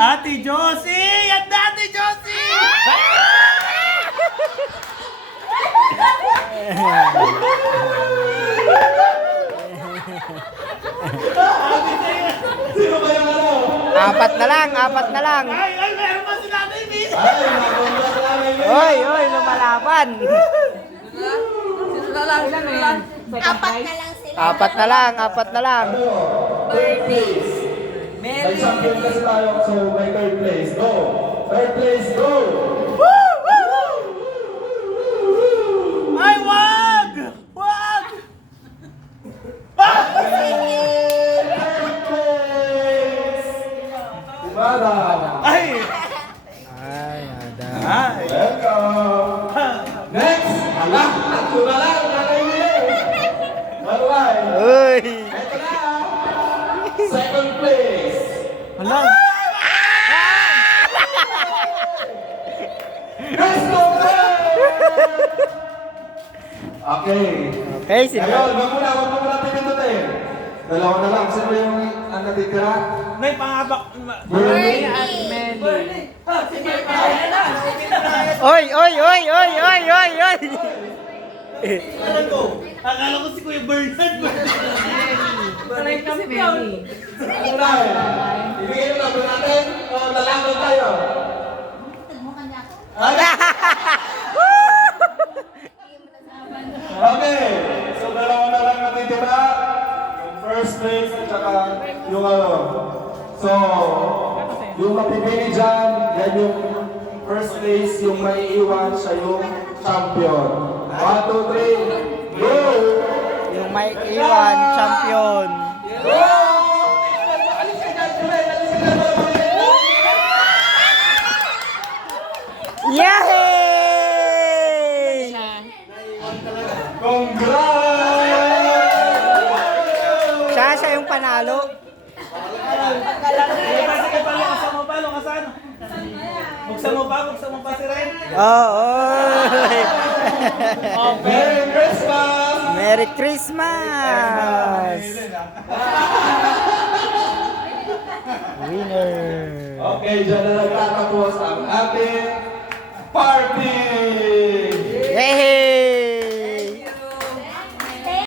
Ate Josie! Yan na, Ate Josie! Sino ba yung ano? Apat na lang, apat na lang. Ay, meron pa si Nanay B! Ay, nagpunta sa namin. Oy, oy, lumalaban. Apat na lang sila. Apat na lang, apat na lang. Third place. May champion kasi tayo, so may third place. Go! Third place, go! Ay, wag! Wag! Third place! Ibada! Ay! Ay, ada. Ay! Welcome! Next! Ala! Tatlo na lang! Nakailan! Alright! Uy. Ito na! Second place! Hala. Christopher! Okay. Okay, sige. Ayun, wag mo muna pindutin. Dalawa na lang. Sino yung ang natitira? Nay, pangabak. Bernie. Oy, oy, oy, oy, oy, oy, oy. Ano ko? Akala ko si Kuya Bernard. Ibigay mo lang natin. O, lalaban tayo. Okay. So, dalawa na lang natitira. Yung first place at saka yung ano. So, yung mapipili dyan, yan yung first place, yung maiiwan siya yung champion. 1, 2, 3, go! Yung may iwan, champion. Go! Alis ka dyan, Julen! Alis ka dyan, Yay! Congrats! Siya yung panalo. Sige, palo ka sa ano? Buksan mo pa si Ren. Oo. Merry Christmas! Merry Christmas! Winner! Okay, dyan na nagtatapos ang ating party!